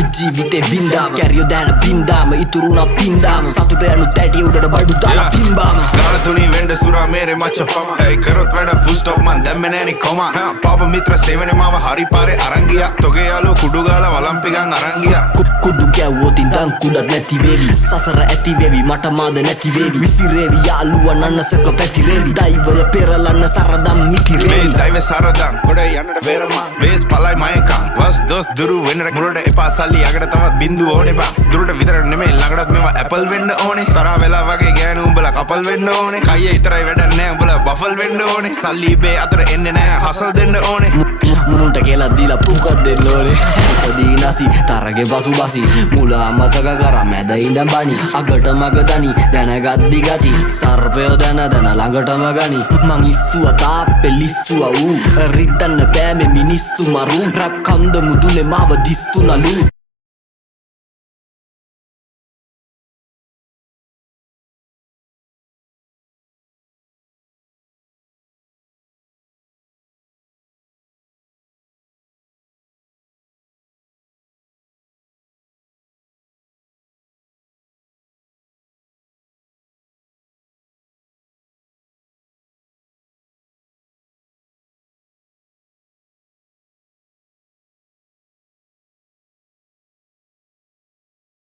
අපි ජීවිතේ බින්දාම කැරියෝ දැන බින්දාම ඉතුරුනා පින්දාම සතුට යනු තැටි උඩට බඩු දාලා පිම්බාම ගාන තුනී වෙන්ඩ සුරා මේරේ මච්ච පම ඇයි කරොත් වැඩ ෆුල් ස්ටොප් මන් දැම්මේ නෑනේ කොම පාප මිත්‍ර සේවනේ මාව හරි පාරේ අරන් ගියා තොගේ යාළුවෝ කුඩු ගාලා වලම්පිකන් අරන් ගියා කුඩු ගැව්වොත් ඉඳන් කුඩක් නැති වේවි සසර ඇති වේවි මට මාද නැති වේවි විසිරේවි යාළුවා නන්නසක පැතිරේවි දෛවය පෙරලන්න සරදම් මිතිරේවි දෛවය සරදම් ගොඩ යන්නට වේරමා වේස් පලයි මයකා වස් දොස් දුරු වෙන්න මුලට එපා සල්ලි යකට තවත් බින්දු ඕනේ බා දුරට විතර නෙමෙයි ළඟටත් මේවා ඇපල් වෙන්න ඕනේ තරහ වෙලා වගේ ගෑනු උඹලා කපල් වෙන්න ඕනේ කයියේ ඉතරයි වැඩක් නෑ උඹලා බෆල් වෙන්න ඕනේ සල්ලි බේ අතර එන්නේ නෑ හසල් දෙන්න ඕනේ මුන්ට කියලා දීලා පුකක් දෙන්න ඕනේ පොඩි නැසි තරගේ පසු බසි මුලා මතක කරා මැද ඉඳන් බණි අගට මග දනි දැනගද්දි ගති සර්පයෝ දැන ළඟටම ගනි මං ඉස්සුවා තාප්පේ ලිස්සුවා ඌ රිද්දන්න බෑ මේ මිනිස්සු මරු රැප් කන්ද මුදුනේ මාව දිස්සුනලු